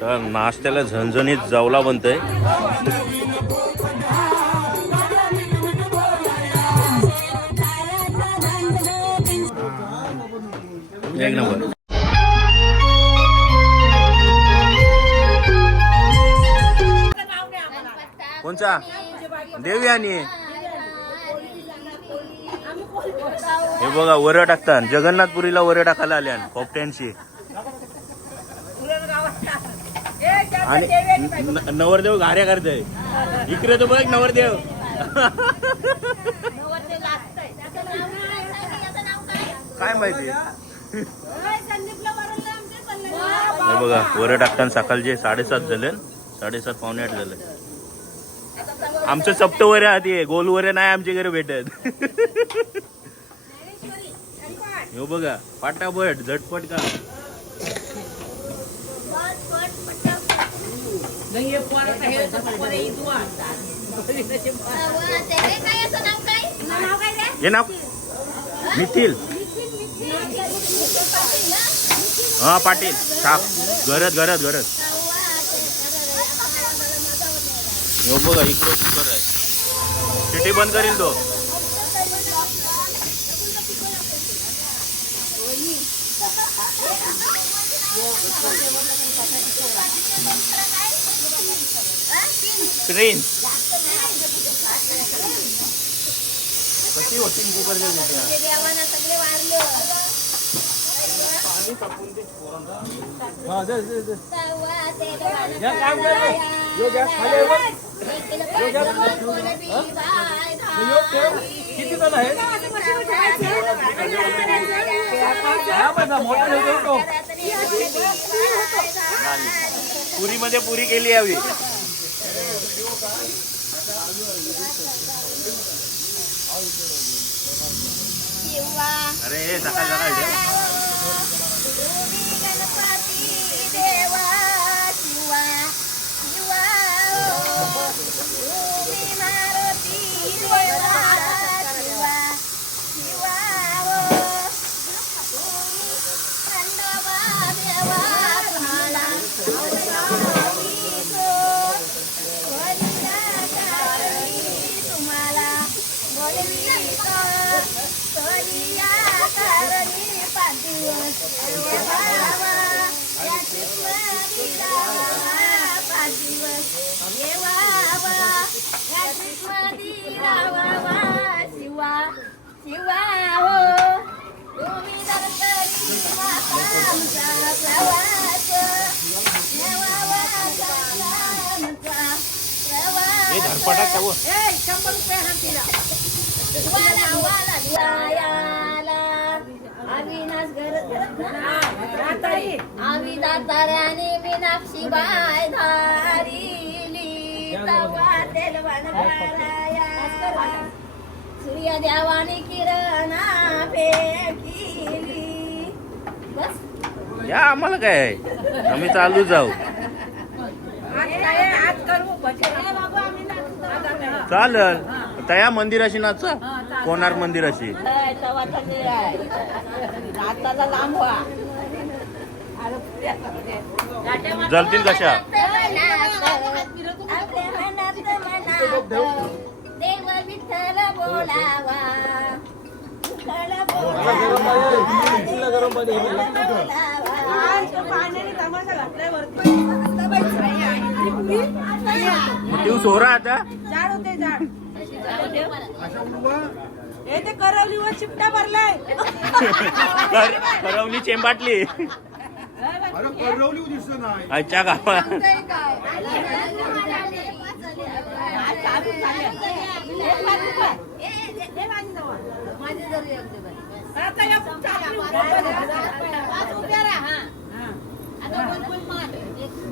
तर नाश्त्याला झणझणीत जवला बनतोय. एक नंबर. कोणचा देवी आणि हे बघा वर टाकतात. जगन्नाथपुरीला वर टाकायला आल्या पोपट्यांशी. आणि नवरदेव घाऱ्या करतोय. इकडे तो बघ नवरदेव. काय माहिती हे बघा वर टाकताना सकाळचे 7:30 झाले. 7:30 पावणे 8 झाले. आमचं सप्तवर आधी गोलवर नाही आमच्या घरी भेटत. हो बघा पटापट झटपट का हे नाव निखिल. हा पाटील साप घरत घरत घरत. हो बघा इकडे कुकर आहे. सिटी बंद करील तो. ट्रेन कशी होती कुकरच्या किती जण आहे. पुरी मध्ये पुरी केली यावी. अरे सकाळ सकाळ धरपटाक 100 रुपये हातीला. अविनाश अविदाताराने मीनाक्षी बाय धारिली तवा तेलवान कराया सूर्य देवाने किरणा फेकिली. बस या आम्हाला काय आम्ही चालू जाऊ. चालेल त्या मंदिराशी नाचा. कोणार्क मंदिराशी जलतील कशा. देव विठ्ठल बोलावा तू सोरा आता झाड होते झाड हे ते करवलीवर चिपटा भरलाय. करवली चेंबाटली. अच्छा गावा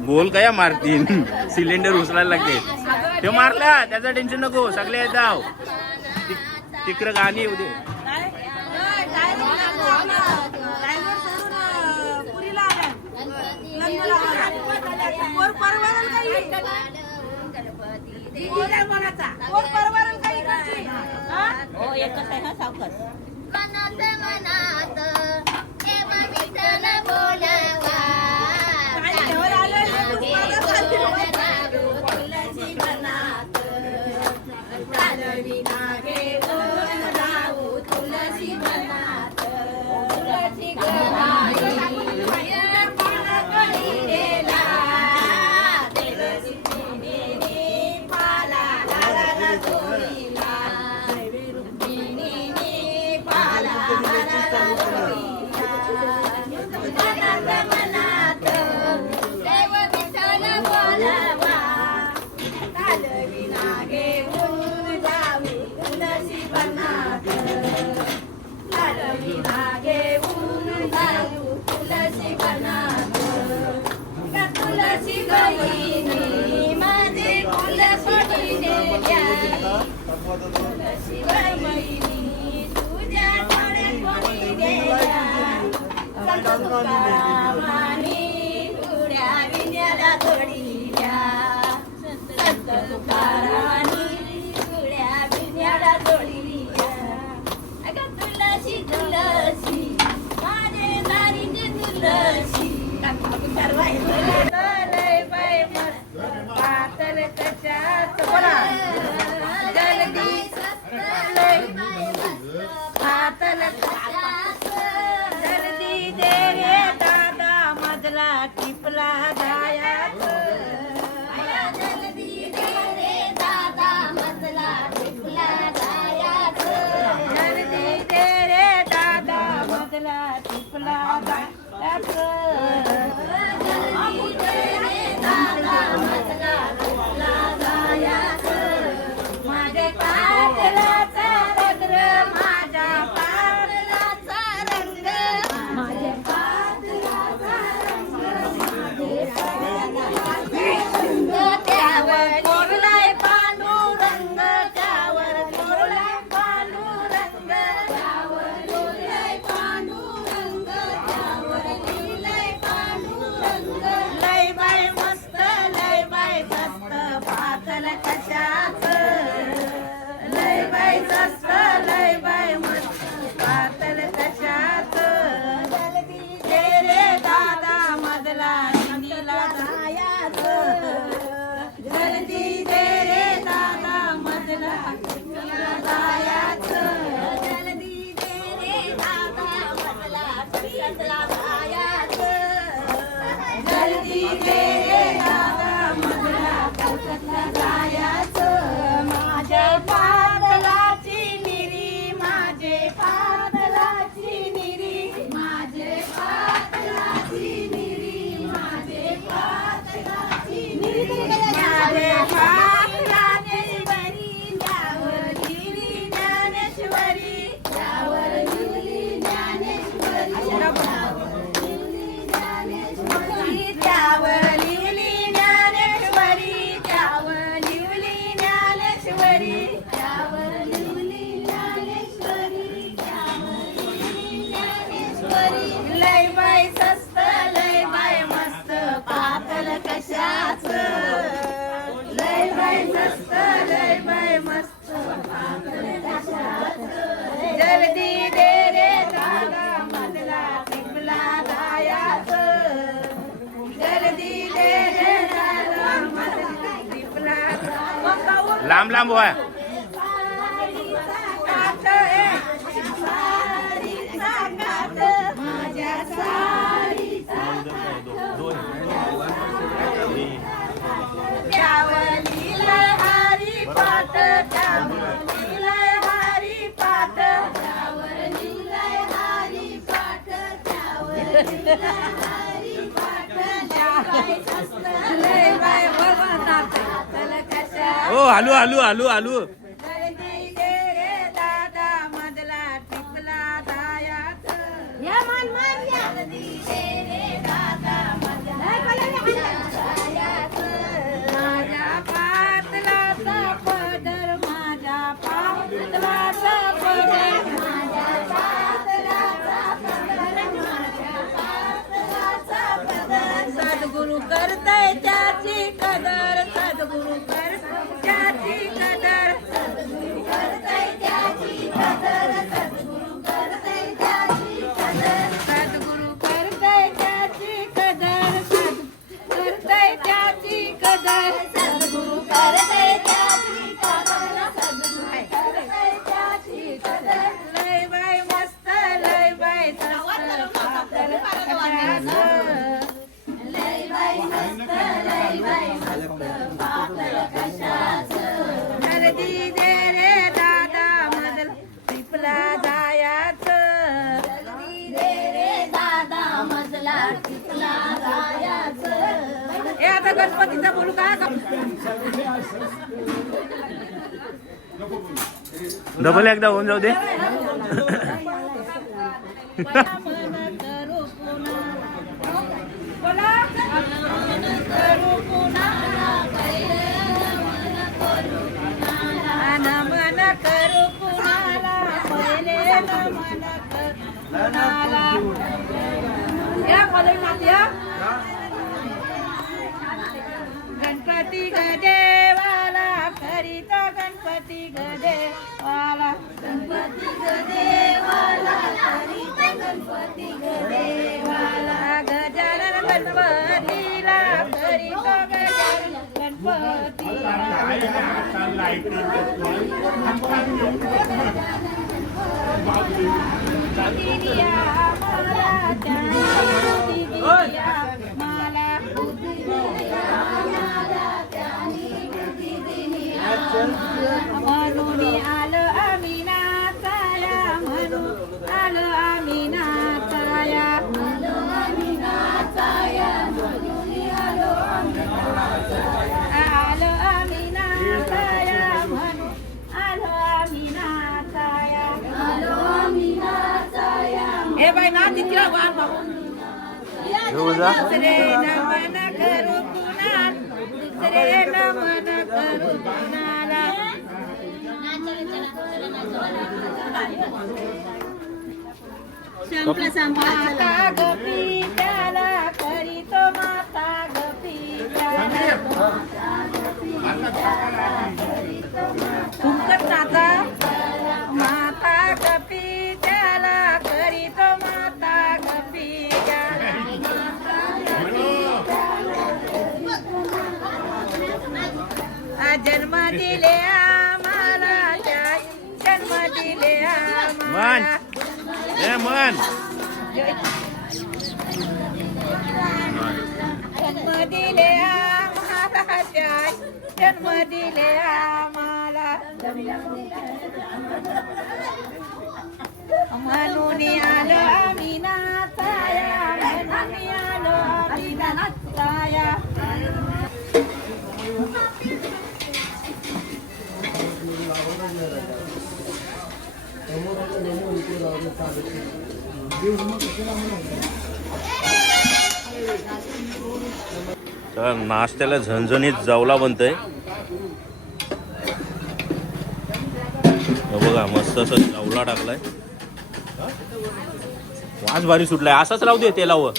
गोल काय मारतीन. सिलेंडर उचलायला लागते. ते मारला त्याचा टेन्शन नको. सगळे येताव तिकडं गाणी येऊ दे. परवरेल काही पोट परवरेल काही इकडची. हा? हो एकच आहे ना सावकर. मनात मनात देव विठ्ठल बोलावा. काय घेऊन आलोय रे पुष्पाला सांगू तुलसी वनात. घालविना घेऊन जाऊ तुलसी वनात. तुलसी गणाई पानाकळी गेला. देवरुक्मिणीने पाला हाराला जोडीला. रुक्मिणीने पाला हाराला जोडीला. मनात मनात देव विठ्ठल बोलावा. घालविना घेऊन जाऊ तुलसी वनात. घालविना घेऊन जाऊ तुलसी वनात. त्या तुलसी गईनी माझे फुल सोडीने द्या. तुलसी गईनी तुझ्या डोळ्यात कोणी गेल्या. संत तुकारामानी उड्या विण्याला जोडील्या. संत तुकारामानी उड्या विण्याला जोडील्या. अगं तुलसी तुलसी माझे दारीचे तुलसी. लय बाय मस्त पातळ कशात बोला. जलदी लय पातळ कशात. जलदी दे रे दादा मधला टिपला जायाच. जलदी दे रे दादा मधला टिपला जायाच. जलदी दे रे दादा मधला टिपला जायाच. जलदी दे रे दादा मधला टिपला जायाच. माझे पातळाचा रंग माझ्या पातळाचा रंग. माझे पातळाचा रंग माझे पातळाचा रंग. त्यावर कोरलाय पांडुरंग. त्यावर कोरलाय पांडुरंग. त्यावर कोरलाय पांडुरंग. त्यावर लिहिलंय पांडुरंग. लय बाय मस्त लय बाय मस्त पातळ कशाच. लय बाय मस्त लय बाय मस्त पातळ कशाच. जलदी दे रे दादा मधला टिपला जायाच. जलदी दे रे दादा मधला टिपला जायाच. जलदी दे रे दादा मधला टिपला जायाच. जलदी दे रे दादा मधला टिपला जायाच. माझ्या पातळाची निरी माझे पातळाची निरी. माझे पातळाची निरी. माझे पातळाची निरी. माझे पातळानेश्वरी. त्यावर लिहिली ज्ञानेश्वरी. त्यावर लिहिली ज्ञानेश्वरी. त्यावर लिहिली ज्ञानेश्वरी. त्यावर लिहिली ज्ञानेश्वरी. त्यावर लिहिली ज्ञानेश्वरी. त्यावर लिहिली ज्ञानेश्वरी. लय बाय स्वस्त लय बाय मस्त पातळ कशाच. लय बाय स्वस्त लय बाय मस्त पातळ कशाच. जलदी दे रे दादा मधला टिपला जायाच. जलदी दे रे दादा मधला टिपला जायाच. लांब लांब व्हा. साडीचा काठ साडीचा काठ. माझ्या साडीचा त्यावर लिहिलंय हरी पाठ. त्यावर लिहिलंय हरी पाठ. त्यावर लिहिलंय हरी पाठ. त्यावर लिहिलंय हरी पाठ. लय बाय भगवंता पातळ कशा. हो हलू हलू हलू हलू. जलदी दे रे दादा मधला टिपला जायाच. या मान मान या. जलदी दे रे दादा मधला टिपला जायाच. माझ्या पातळाचा पदर. माझ्या पातळाचा पदर. माझ्या पातळाचा पदर. माझ्या पातळाचा पदर. सद्गुरु करतय त्याच त्याची कदर सद्गुरु करते त्याची कदर सद्गुरु करते त्याची कदर सद्गुरु करते त्याची कदर सद्गुरु करते त्याची कदर करते त्याची कदर सद्गुरु करते त्याची कदर सद्गुरु करते त्याची कदर लय बाय मस्त लय बाय लय बाय मस्त लय बाय मस्त पातळ कशाचं हळदी दे रे दादा मदल टिपला जायाचं हळदी दे रे दादा मजला टिपला जायाचं हे आता गणपतीचा बोलू का डबल एकदा होऊन जाऊ दे. नमन करू कुणाला पहिले नमन करू कुणाला या कॉलेज मातिया गणपती गदेवाला करीत गणपती गदेवाला गणपती गदेवाला करीत गणपती गदेवाला गजानन गणपतीला करीत गजानन गणपतीला दिदिया मला दिदिया मला म्हणून आलं आम्ही नाचाया म्हणून आलं आम्ही नाचाया आलो आम्ही नाचाया म्हणून आलो आम्ही नाचाया म्हणून आलो आम्ही नाचाया आलो आम्ही नाचाया हे बाई ना तिला वाण बाबू दुसरे नमन करू कुणाला दुसरे नमन करू कुणाला माता गपी त्याला करीतो माता गपी तुमकत नाता माता गपी त्याला करीतो माता गपी जन्म दिले आम्हाला जन्म दिले आम्हाला मन जन्म दिले आम्हाला जन्म दिले आम्हाला म्हणून आलो आम्ही नाचाया म्हणून आलो आम्ही नाचाया तर नाश्त्याला झणझणीत जावला बनतोय. बघा मस्त असं जावला टाकलाय. वास भारी सुटलाय. असाच राहू दे तेलावर.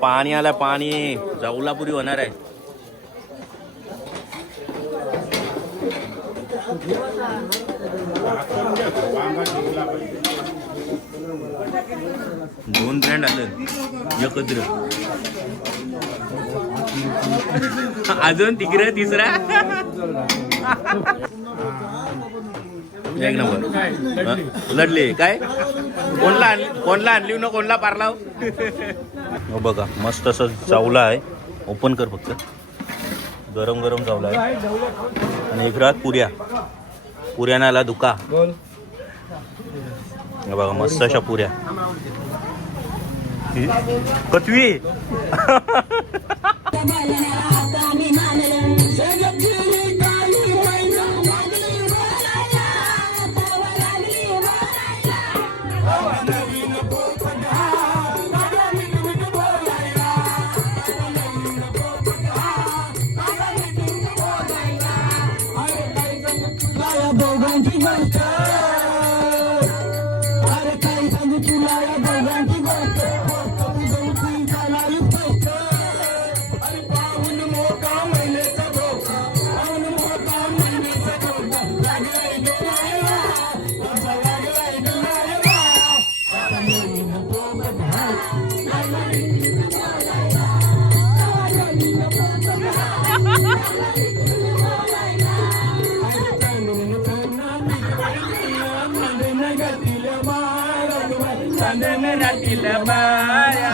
पाणी आलं पाणी जाऊलापुरी होणार आहे. दोन ब्रँड आलं एकत्र. अजून तिसरा एक नंबर. लढले काय कोणला आणली न कोणला पारलाव. बघा मस्त असं चावला आहे. ओपन कर फक्त. गरम गरम चावला आहे. आणि इकडं पुऱ्यानं आला दुका. बघा मस्त अशा पुऱ्या. कतवी रांगातील माळा चांदण रातील माळा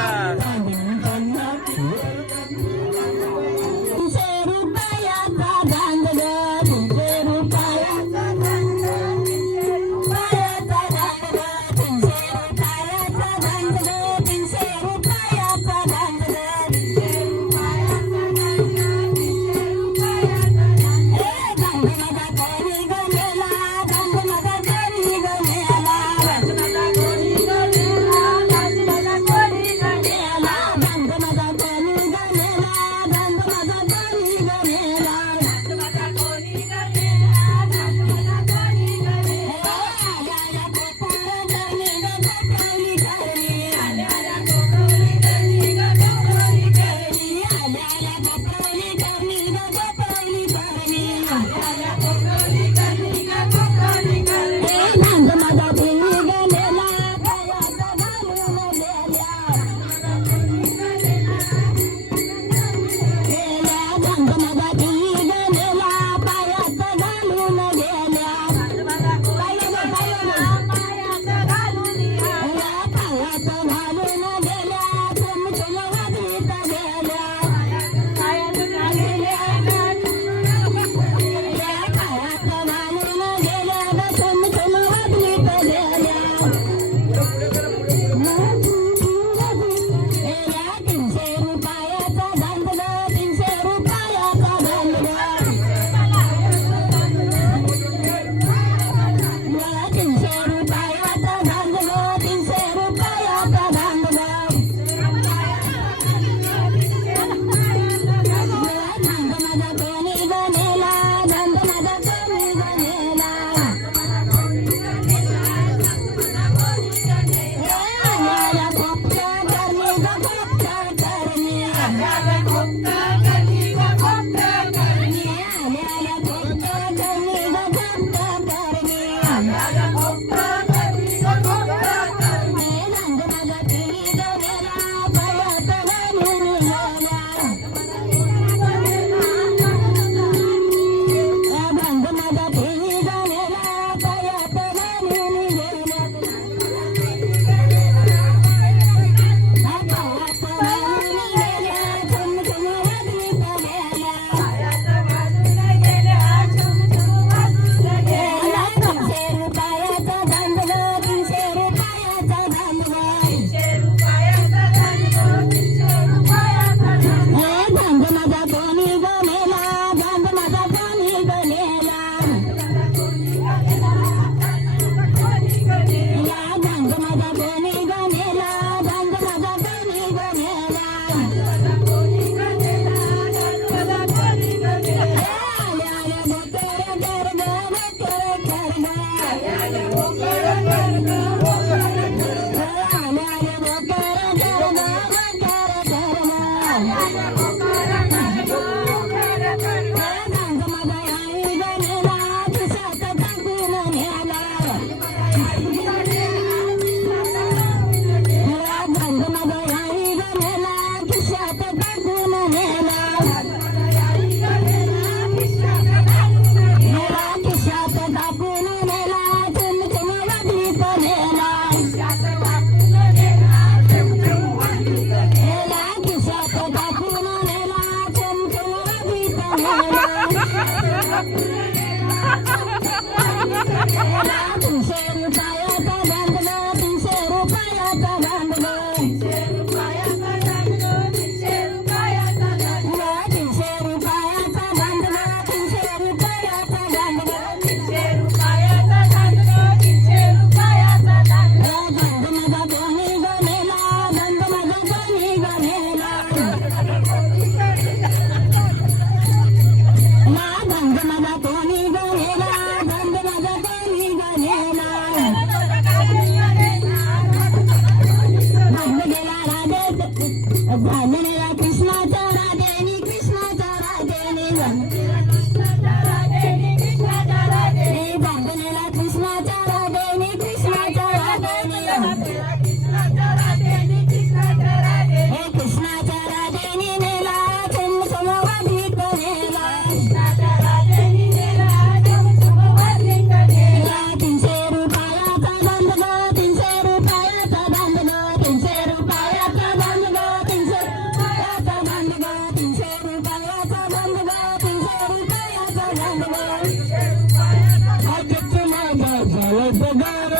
पगार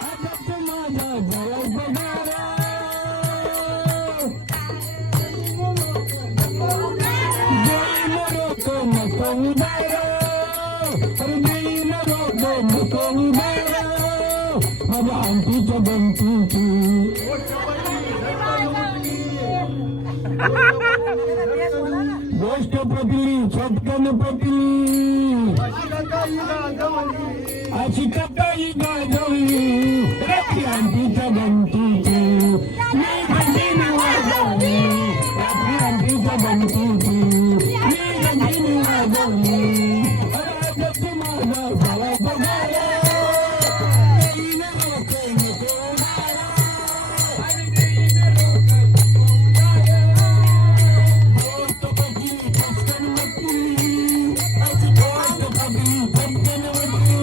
आजच माझा झाला पगार देईन रोक नको उदार देईन रोक नको उदार माझ्या आंटीच्या बंटीची गोष्ट पटली छटकन पटली अशी कटाई गाजवली रात्री आंटीच्या बंटीची मी घंटीने वाजवली रात्री आंटीच्या बंटीची मी घंटीने वाजवली राजच माझा झाला पगार देईन रोक नको उधार आणि देईन रोक गोष्ट पटली छटकन पटली अशी गोष्ट पटली छटकन पटली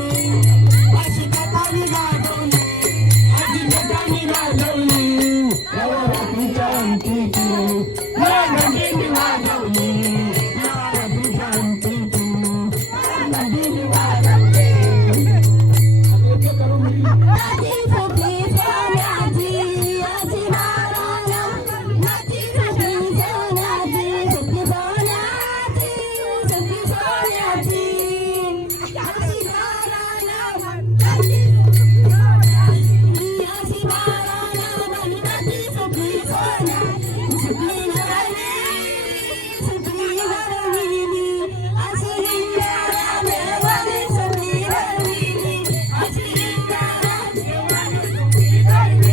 अशी कटाई गाजवली अशी कटाई गाजवली रात्रीच्या अंतीची या घंटीने वाजवली या रात्रीच्या अंतीची घंटीने वाजवली नाची सुखी सोन्याची अशी बाराला नाची सुखी सोन्याची सुखी सोन्याची सुखी सोन्याची अशी बाराला नाची सुखी सोन्याची अशी बाराला नाची सुखी सोन्याची सुखी घरली सुखी घरली अशी लिंगारा देवाने सुखी घरली अशी लिंगारा देवाने सुखी घरली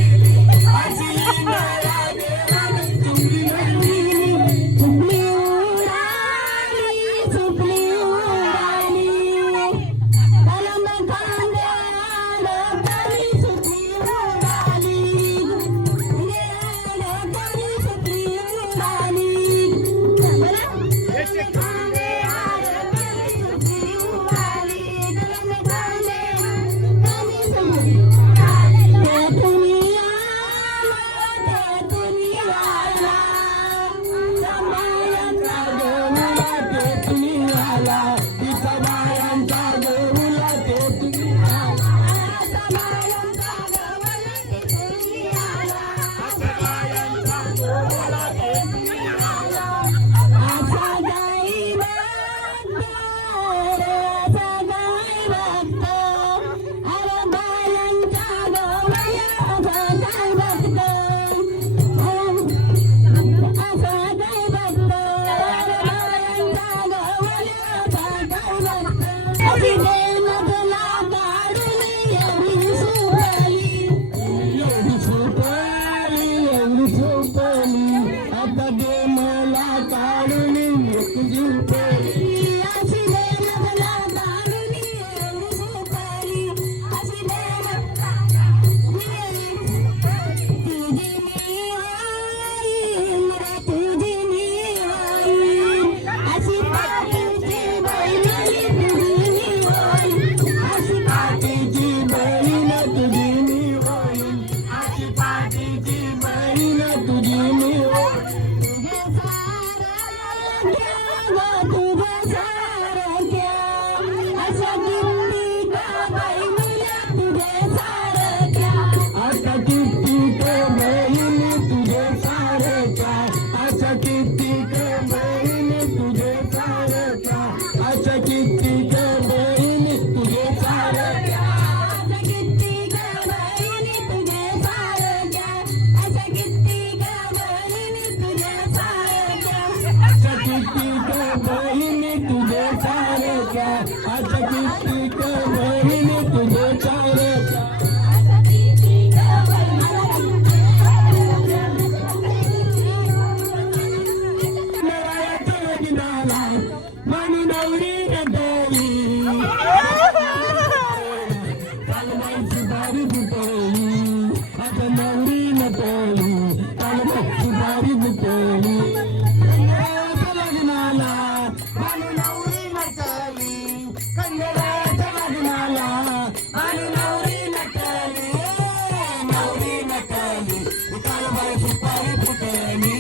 अशी लिंगारा देवाने सुखी घरली सुखली उडाली सुखली उडाली कलम कांद्याला तरी सुखली उडाली गेला तरी सुखली उडाली आता दे मला काढून एक झुंपली पाठीची बहीण तुझी मी होईन अशी पाठीची बहीण तुझी मी आता किती बहीण तुझे सारख्या अशा किती बहीण तुझे सारख्या अशा किती बहीण तुझे सारख्या अशा किती बहीण तुझे सारख्या अशा किती बहीण तुझे सारख्या मनी नवरी नटली कालबाईची बारी बुटली आता नवरी नटली कालबाईची बारी बुटली लग्नाला मनी नवरी नटली कंगराच्या लग्नाला मनी नवरी नटली कालबाईची बारी बुटली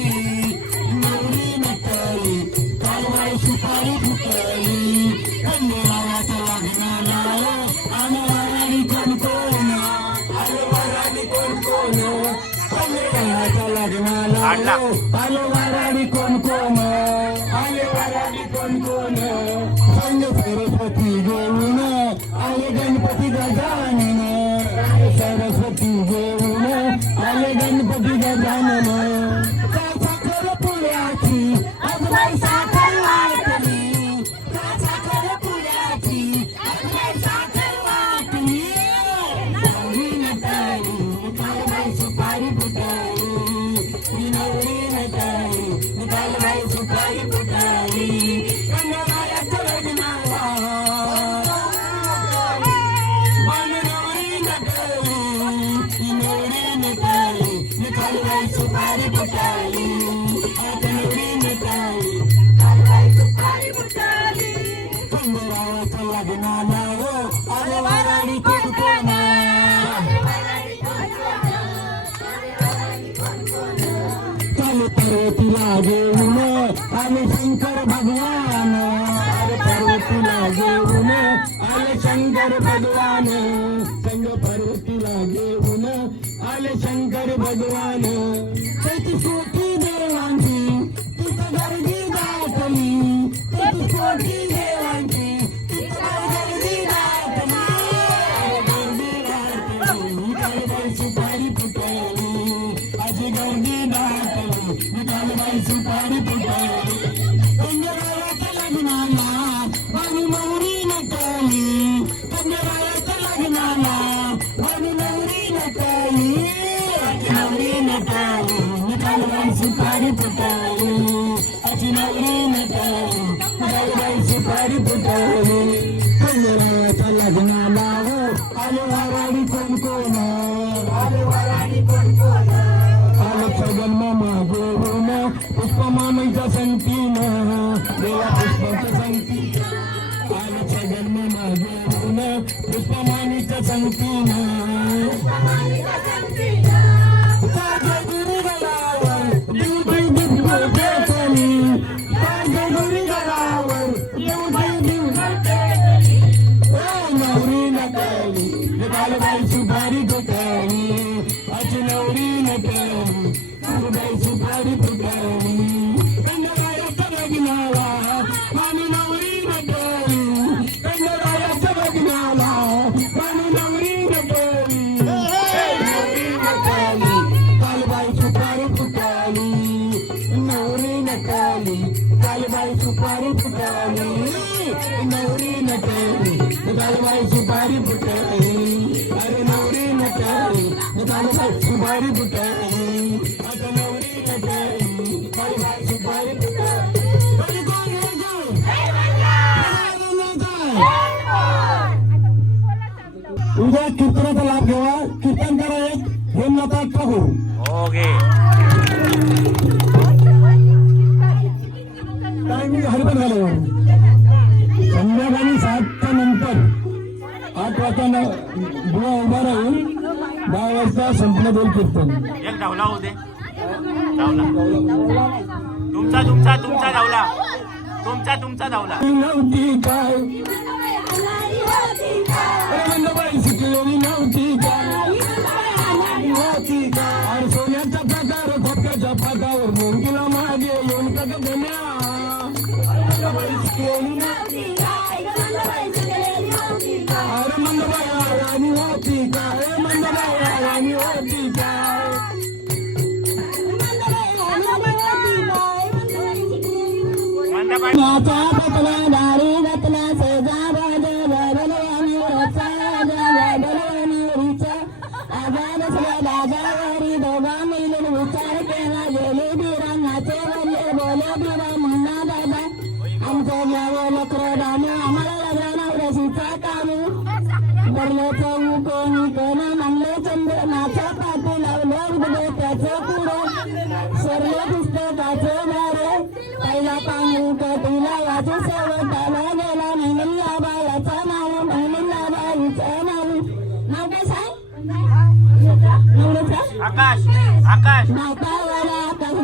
नवरी नटली कालबाईची बारी बुटली कंगराच्या लग्नाला आणि काढला. आले वराडी कोण कोण आले वराडी कोण कोण संग सरस्वती घेऊन आले गणपती गजानन सरस्वती घेऊन आले गणपती गजानन साखर पुण्याची अजून साखर वाटली साखर पुण्याची अजून साखर वाटली नवरी नटाली कालबाई सुपारी फुटाली नवरी नटाली कालबाई सुपारी फुटाली कन्याबाईच्या लग्नाला नवरी नटाली नवरी नटाली कालबाई सुपारी फुटाली नवरी नटाली कालबाई सुपारी फुटाली कंगराच्या लग्नाला आले वराडी कोण कोण चालू पर्वतीला घेऊन आले शंकर भगवान आले पर्वतीला घेऊन आले शंकर भगवान संग पर्वतीला घेऊन आले शंकर भगवान त्याची सोठी देवांची तिथं गर्दी दाटली त्याची सोठी देवांची तिथं गर्दी दाटली गर्दी दाटली कालबाई सुपारी फुटली अशी गर्दी दाटली कालबाई सुपारी फुटली कंगराच्या लग्नाला वाणी नवरी नटली कंगराच्या लग्नाला वाणी नवरी नटली नवरी नटली कालबाई सुपारी फुटली अशी नवरी नटली कालबाई सुपारी फुटली कंगराच्या लग्नाला आले वराडी कोण कोण आले वराडी कोण कोण आले छगन मामा घेऊन पुष्पमामाईच्या संगतीनं देवा पुष्पाच्या संगती आले छगन मामा घेऊन पुष्पमामीच्या संगतीनं ताज्या गुरुगडावर दिवटी दिव्य पेटली ताज्या गुरुगडावर दिवटी दिव्य पेटली नवरी नटली कालबाई सुपारी फुटली अशी नवरी नटली कालबाई सुपारी फुटली कंगराच्या लग्नाला वाणी नवरी नटली कंगराच्या लग्नाला वाणी नवरी नटली नवरी नटली कालबाई सुपारी फुटली नवरी नटली कालबाई सुपारी फुटली नवरी नटली कालबाई सुपारी फुटली अरे नवरी नटली कालबाई सुपारी फुटली आता नवरी नटली कालबाई सुपारी फुटली अरे कोण उद्या कीर्तनाचा लाभ घ्यावा कीर्तन करा एक हेमलता प्रभू ओके. टायमिंग हरकत झालं संध्याकाळी 7च्या नंतर 8 वाजता बुवा उभा राहून 10 वाजता संपलं जाईल कीर्तन एक धावला होते धावला तुमचा तुमचा तुमचा धावला तुमचा धावला. नव्हती काय मंदबाई शिकलेली नव्हती काय होती काय अरे सोन्याचा प्रकार खोक्याच्या पाकावर मोंगीला मागे येऊन का गण्या शिकलेली नव्हती अरे मंदबाई राणी होती काय मंदबाई राणी होती काय नाचा पतला दारी रत्ना सजा बदल बलवानी रचा बलवानी रिचा आजाद सला जावारी दोघा मिळून विचार केला गेले बिरा नाचे बोलले बोले बिरा म्हणा दादा आमचं गाव लक्रडाने आम्हाला लागला नवरसीचा कामू बरल्याचं कोणी कोण म्हणले चंद्र नाचा पाठी लावलं त्याचं पुढं सरले पुस्तकाचं बारे पहिला पांगू कटीला याची शेवटाला गेला महिला बाळाचा नाव महिला बाईचं नाव काय सांग आकाश आकाश नातावाला आकाश